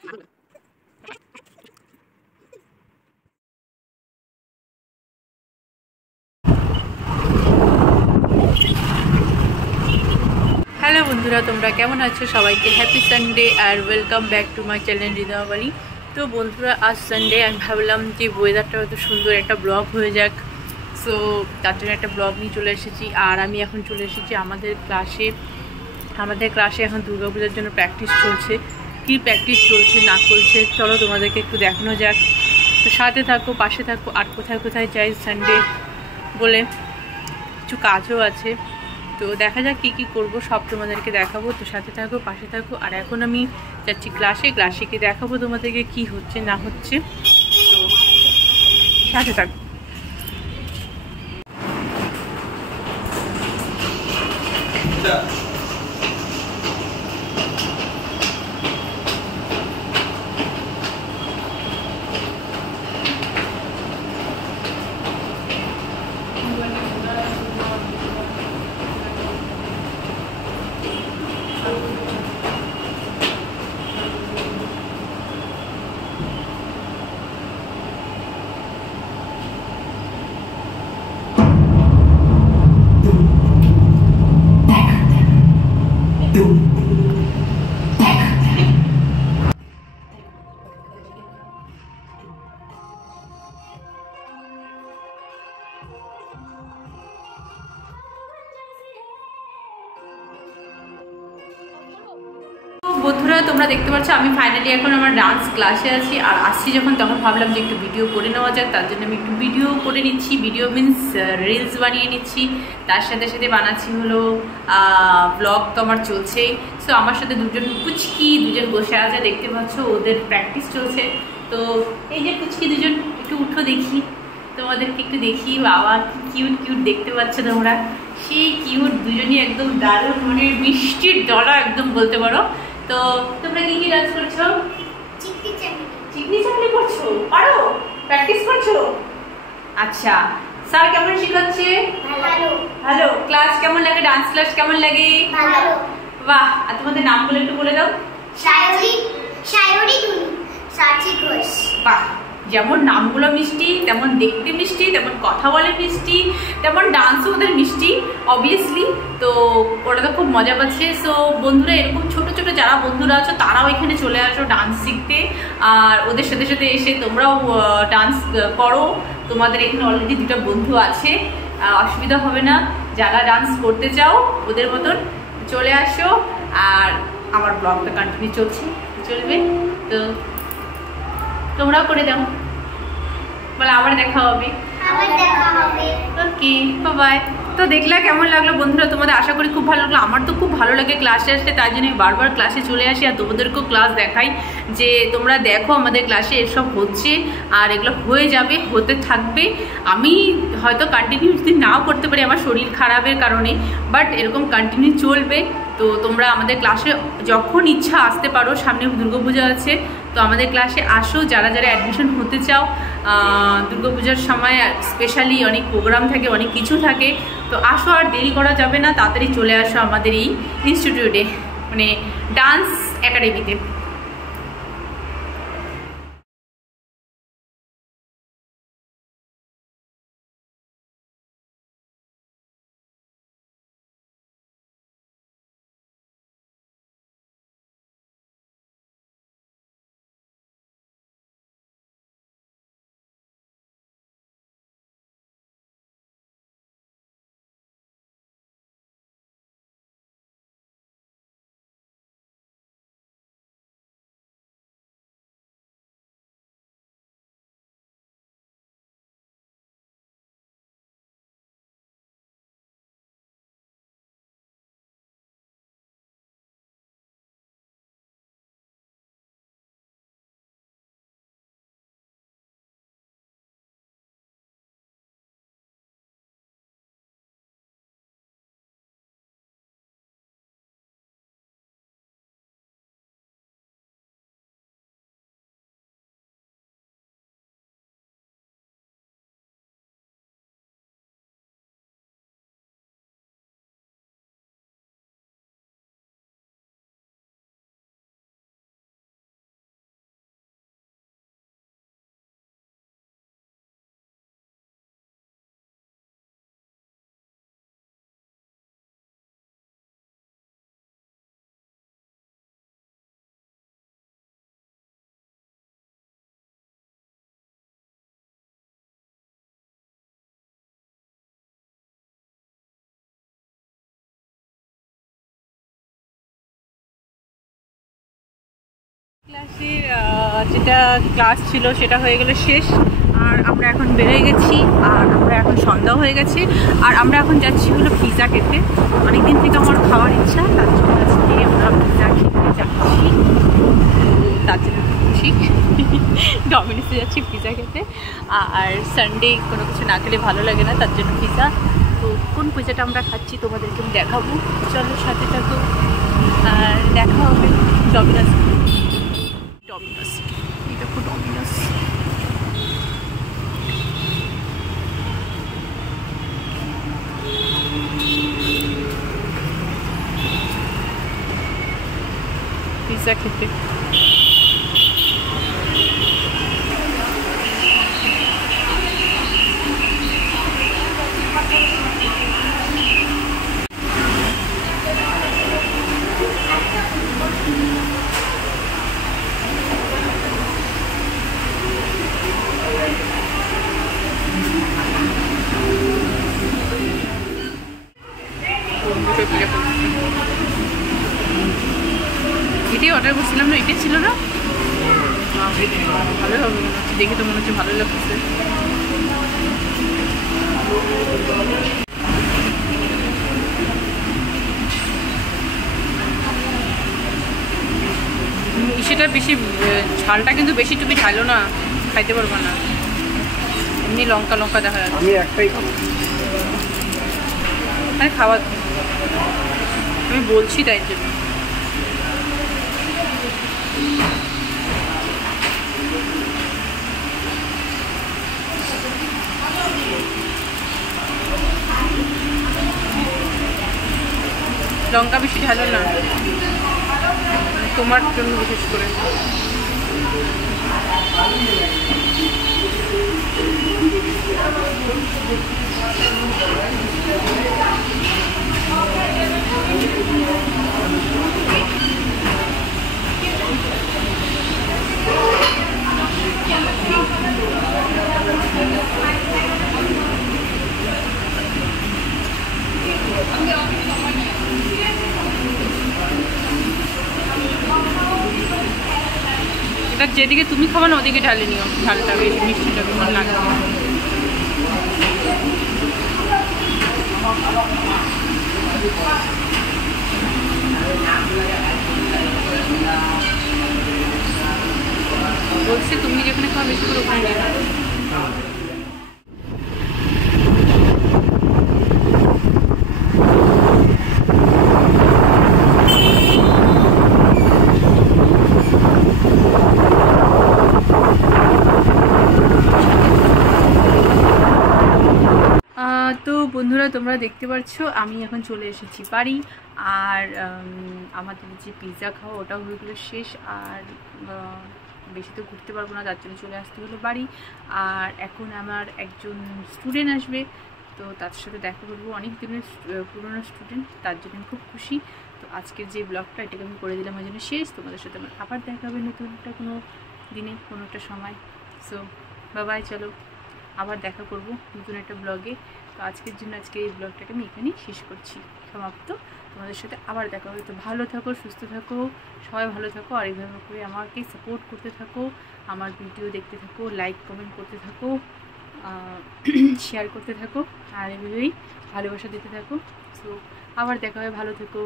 Hello বন্ধুরা, তোমরা কেমন আছো? সবাইকে হ্যাপি সানডে আর welcome back to my channel Hridayaboli. তো বন্ধুরা, আজ সানডে আমি ভাবলাম যে ওয়েদারটা হয়তো সুন্দর একটা ব্লগ হয়ে যাক। সো তার জন্য একটা ব্লগ নিয়ে চলে এসেছি। আর আমি এখন চলে এসেছি আমাদের ক্লাসে এখন দুর্গাপূজার জন্য প্র্যাকটিস চলছে। কী প্র্যাকটিস চলছে না চলছে চলো তোমাদেরকে একটু দেখানো যাক। তো সাথে থাকো, পাশে থাকো। আর কোথায় কোথায় যাই সানডে বলে কিছু কাজও আছে, তো দেখা যাক কী কী করবো, সব তোমাদেরকে দেখাবো। তো সাথে থাকো, পাশে থাকো। আর এখন আমি যাচ্ছি ক্লাসে গিয়ে দেখাবো তোমাদেরকে কি হচ্ছে না হচ্ছে। তো সাথে থাকো। বন্ধুরা, তোমরা দেখতে পাচ্ছ আমি ফাইনালি এখন আমার ডান্স ক্লাসে আছি। আর আসছি যখন তখন ভাবলাম যে একটু ভিডিও করে নেওয়া যাক, তার জন্য আমি একটু ভিডিও করে নিচ্ছি। ভিডিও মিনস রিলস বানিয়ে নিচ্ছি, তার সাথে সাথে বানাচ্ছি হলো ব্লগ। তো আমার চলছেই। সো আমার সাথে দুজন বসে আছে, দেখতে পাচ্ছ ওদের প্র্যাকটিস চলছে। তো এই যে পুচকি দুজন, একটু উঠো দেখি, তোমাদেরকে একটু দেখি। বাবা কি কিউট দেখতে পাচ্ছ তোমরা, সেই কিউট দুজনই, একদম দারুণ, মানে মিষ্টির ডলা একদম বলতে পারো। তো তোমরা কি ডান্স করছো? চিকনি চাকনি করছো? পারো? প্র্যাকটিস করছো? আচ্ছা, স্যার কেমন শেখাচ্ছে? ভালো। ক্লাস কেমন লাগে? ডান্স ক্লাস কেমন লাগে? ভালো। বাহ। আর তোমাদের নামগুলো একটু বলে দাও। সায়রী ঘোষ। বাহ, যেমন নামগুলো মিষ্টি, তেমন দেখতে মিষ্টি, তেমন কথা বলে মিষ্টি, তেমন ডান্সও ওদের মিষ্টি অবভিয়াসলি। তো ওরা তো খুব মজা পাচ্ছে। সো বন্ধুরা, এরকম ছোট ছোট যারা বন্ধুরা আছো তারাও এখানে চলে আসো ডান্স শিখতে। আর ওদের সাথে সাথে এসে তোমরাও ডান্স করো। তোমাদের এখানে অলরেডি দুটো বন্ধু আছে, অসুবিধা হবে না। যারা ডান্স করতে চাও ওদের মতন চলে আসো। আর আমার ব্লগটা কন্টিনিউ চলবে। তো তোমরাও করে দাও। বলে আবার দেখা হবে। ওকে, বাই। তো দেখলা কেমন লাগলো বন্ধুরা তোমাদের? আশা করি খুব ভালো লাগলো। আমার তো খুব ভালো লাগে ক্লাসে আসতে, তাই জন্য আমি বারবার ক্লাসে চলে আসি আর তোমাদেরকেও ক্লাস দেখাই, যে তোমরা দেখো আমাদের ক্লাসে এসব হচ্ছে আর এগুলো হয়ে যাবে, হতে থাকবে। আমি হয়তো কন্টিনিউ যদি নাও করতে পারি আমার শরীর খারাপের কারণে, বাট এরকম কন্টিনিউ চলবে। তো তোমরা আমাদের ক্লাসে যখন ইচ্ছা আসতে পারো। সামনে দুর্গাপূজা আছে, তো আমাদের ক্লাসে আসো যারা যারা অ্যাডমিশন হতে চাও। দুর্গাপূজার সময় স্পেশালি অনেক প্রোগ্রাম থাকে, অনেক কিছু থাকে। তো আসো, আর দেরি করা যাবে না, তাড়াতাড়ি চলে আসো আমাদের এই ইনস্টিটিউটে, মানে ডান্স একাডেমিতে। ক্লাসের যেটা ক্লাস ছিল সেটা হয়ে গেল শেষ, আর আমরা এখন বেরিয়ে গেছি, আর আমরা এখন সন্ধ্যা হয়ে গেছে, আর আমরা এখন যাচ্ছি হলো পিৎজা খেতে। অনেকদিন থেকে আমার খাওয়ার ইচ্ছা, তার জন্য আজকে আমরা পিৎজা খেতে যাচ্ছি। তার জন্য ঠিক ডমিনোসে যাচ্ছি পিৎজা খেতে। আর সানডে কোনো কিছু না খেলে ভালো লাগে না, তার জন্য পিৎজা। তো কোন পিৎজাটা আমরা খাচ্ছি তোমাদেরকে আমি দেখাবো, চলো সাথে থাকো আর দেখা হবে ডমিনোস। ডমিনোস, এই দেখো ডমিনোস। পিৎজা খেতে এটাই অর্ডার করছিলাম না, এটাই ছিল না? ভালোই হবে মনে হচ্ছে, দেখে তো মনে হচ্ছে ভালোই লাগতেছে। সেটা বেশি ঝালটা কিন্তু বেশি, তুমি ঢালো না, খাইতে পারবো না। এমনি লঙ্কা লঙ্কা দেখা যাচ্ছে। আমি একটাই খাবো, আরে খাওয়া আমি বলছি তাই জন্য। লঙ্কা বেশি ঢালো না, তোমার জন্য বিশেষ করে। এটা যেদিকে তুমি খাবে না ওদিকে ঢালে নিও, ঝালটা বেশি, মিষ্টিটা তোমার লাগবে। বলছি তুমি যেখানে খাওয়া বেশি করে ওখানে নিয়ে নাও। তো বন্ধুরা তোমরা দেখতে পাচ্ছ আমি এখন চলে এসেছি বাড়ি, আর আমাদের যে পিৎজা খাওয়া ওটাও হয়ে গেলো শেষ। আর বেশি তো ঘুরতে পারবো না, তার জন্য চলে আসতে হলো বাড়ি। আর এখন আমার একজন স্টুডেন্ট আসবে, তো তার সাথে দেখা করবো, অনেক দিনের পুরনো স্টুডেন্ট, তার জন্য আমি খুব খুশি। তো আজকের যে ব্লগটা এটাকে আমি করে দিলাম, ওই জন্য শেষ। তোমাদের সাথে আমার আবার দেখা হবে নতুন একটা কোনো দিনে, কোনো একটা সময়। সো বাবাই, চলো আবার দেখা করব নতুন একটা ব্লগে। তো আজকের জন্য আজকে এই ব্লগটাকে আমি এখানেই শেষ করছি, সমাপ্ত। তোমাদের সাথে আবার দেখা হবে। তো ভালো থাকো, সুস্থ থাকো, সবাই ভালো থাকো, আর এইভাবে করে আমাকে সাপোর্ট করতে থাকো, আমার ভিডিও দেখতে থাকো, লাইক কমেন্ট করতে থাকো, শেয়ার করতে থাকো, আর এভাবেই ভালোবাসা দিতে থাকো। সো আবার দেখা হবে, ভালো থেকো।